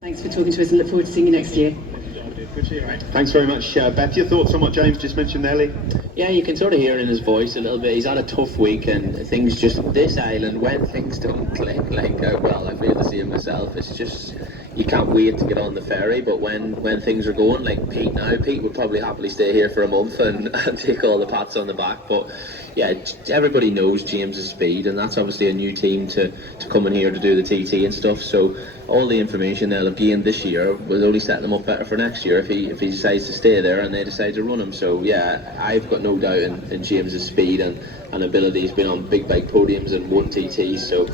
Thanks for talking to us and look forward to seeing you next year. Thanks very much, Beth. Your thoughts on what James just mentioned there, Lee? Yeah, you can sort of hear it in his voice a little bit. He's had a tough week and things just, this island, when things don't click, like, well, I feel the same myself. It's just, you can't wait to get on the ferry, but when things are going, like Pete would probably happily stay here for a month and take all the pats on the back, but yeah, everybody knows James's speed, and that's obviously a new team to come in here to do the TT and stuff, so all the information they'll have gained this year will only set them up better for next year if he decides to stay there and they decide to run him. So yeah, I've got no doubt in James's speed and ability. He's been on big podiums and won TTs, so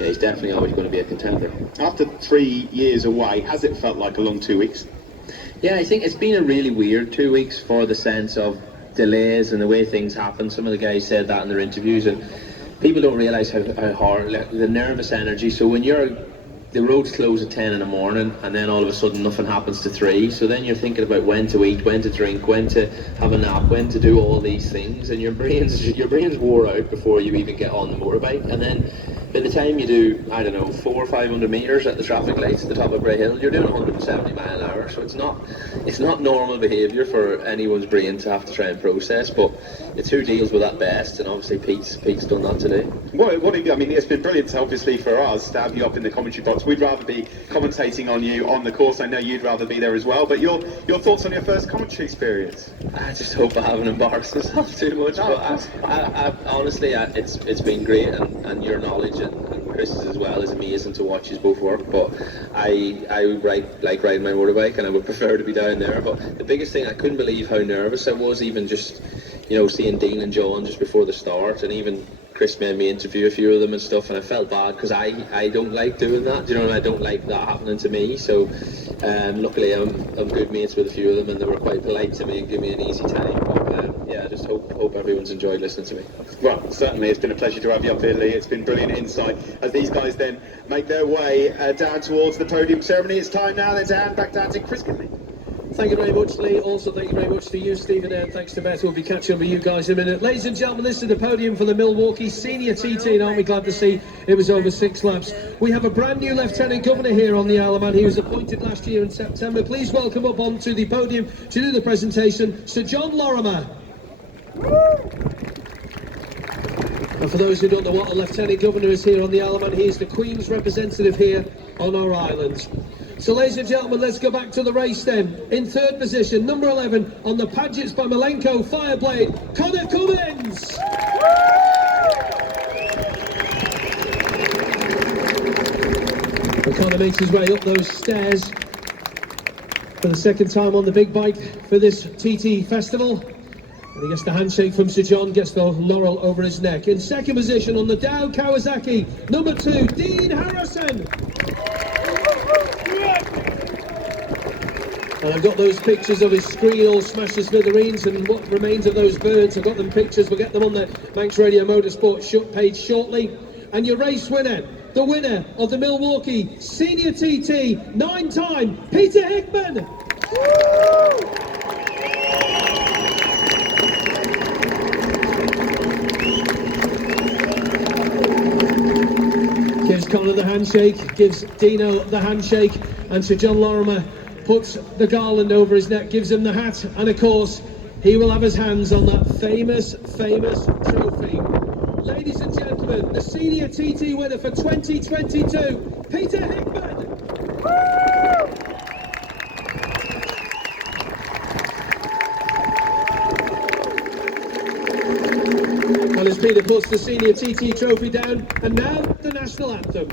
yeah, he's definitely always going to be a contender. After 3 years away, has it felt like a long 2 weeks? Yeah, I think it's been a really weird 2 weeks for the sense of delays and the way things happen. Some of the guys said that in their interviews, and people don't realise how hard, like, the nervous energy. So when the roads close at 10 in the morning and then all of a sudden nothing happens to 3, so then you're thinking about when to eat, when to drink, when to have a nap, when to do all these things, and your brain's wore out before you even get on the motorbike. And then by the time you do, I don't know, 400 or 500 metres at the traffic lights at the top of Bray Hill, you're doing 170 mile an hour, so it's not normal behaviour for anyone's brain to have to try and process, but it's who deals with that best, and obviously Pete's done that today. What have you, I mean, it's been brilliant, obviously, for us to have you up in the commentary box. We'd rather be commentating on you on the course. I know you'd rather be there as well, but your thoughts on your first commentary experience? I just hope I haven't embarrassed myself too much, but I honestly, it's been great, and your knowledge and Chris's as well is amazing to watch us both work, but I like riding my motorbike and I would prefer to be down there. But the biggest thing, I couldn't believe how nervous I was, even just, seeing Dean and John just before the start, and even Chris made me interview a few of them and stuff, and I felt bad because I don't like doing that, I don't like that happening to me. So luckily I'm good mates with a few of them, and they were quite polite to me and give me an easy time. But yeah, I just hope everyone's enjoyed listening to me. Well, certainly it's been a pleasure to have you up here, Lee. It's been brilliant insight as these guys then make their way down towards the podium ceremony. It's time now then to hand back down to Chris Kinley. Thank you very much, Lee. Also, thank you very much to you, Stephen, and thanks to Beth. We'll be catching up with you guys in a minute. Ladies and gentlemen, this is the podium for the Milwaukee Senior TT, and aren't we glad to see it was over 6 laps. We have a brand new Lieutenant Governor here on the Isle of Man. He was appointed last year in September. Please welcome up onto the podium to do the presentation, Sir John Lorimer. And for those who don't know what a Lieutenant Governor is here on the Isle of Man, he is the Queen's representative here on our island. So ladies and gentlemen, let's go back to the race then. In third position, number 11 on the Padgett's by Malenko Fireblade, Connor Cummins. And Connor makes his way up those stairs for the second time on the big bike for this TT festival. And he gets the handshake from Sir John, gets the laurel over his neck. In second position on the Dow Kawasaki, number 2, Dean Harrison. And I've got those pictures of his screen all smashed to smithereens and what remains of those birds. I've got them pictures, we'll get them on the Manx Radio Motorsport page shortly. And your race winner, the winner of the Milwaukee Senior TT, 9-time, Peter Hickman. Gives Connor the handshake, gives Dino the handshake, and Sir John Lorimer puts the garland over his neck, gives him the hat, and of course he will have his hands on that famous trophy. Ladies and gentlemen, the Senior TT winner for 2022, Peter Hickman. And as Peter puts the Senior TT trophy down, and now the national anthem.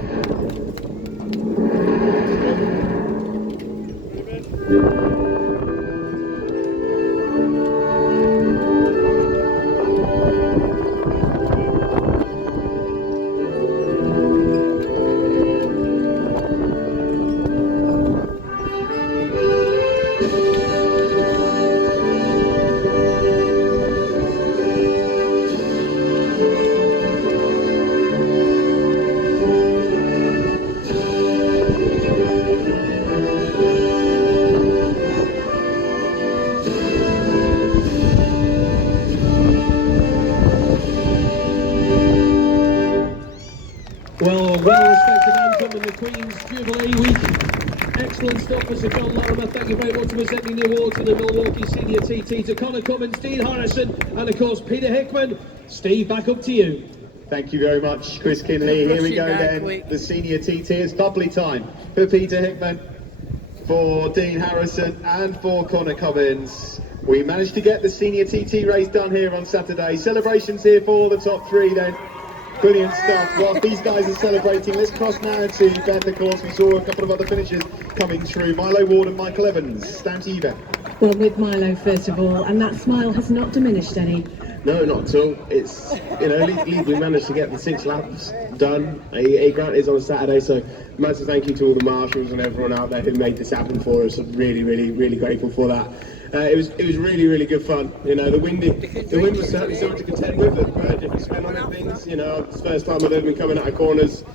Excellent stuff, Mr. John Larimer. Thank you very much for presenting the award to the Milwaukee Senior TT, to Connor Cummins, Dean Harrison, and of course Peter Hickman. Steve, back up to you. Thank you very much, Chris Kinley. Here we go then, the Senior TT. It's bubbly time for Peter Hickman, for Dean Harrison, and for Connor Cummins. We managed to get the Senior TT race done here on Saturday. Celebrations here for the top three then. Brilliant stuff. Whilst these guys are celebrating, let's cross now to Beth, of course. We saw a couple of other finishes coming through. Milo Ward and Michael Evans. Down to you, Beth. Well, with Milo, first of all, and that smile has not diminished any. No, not at all. It's, you know, at least we managed to get the 6 laps done. A grant is on a Saturday, so massive thank you to all the marshals and everyone out there who made this happen for us. I'm really, really, really grateful for that. It was really, really good fun. You know, the wind was certainly something to contend with. Different spin on things. You know, it's the first time I've ever been coming out of corners.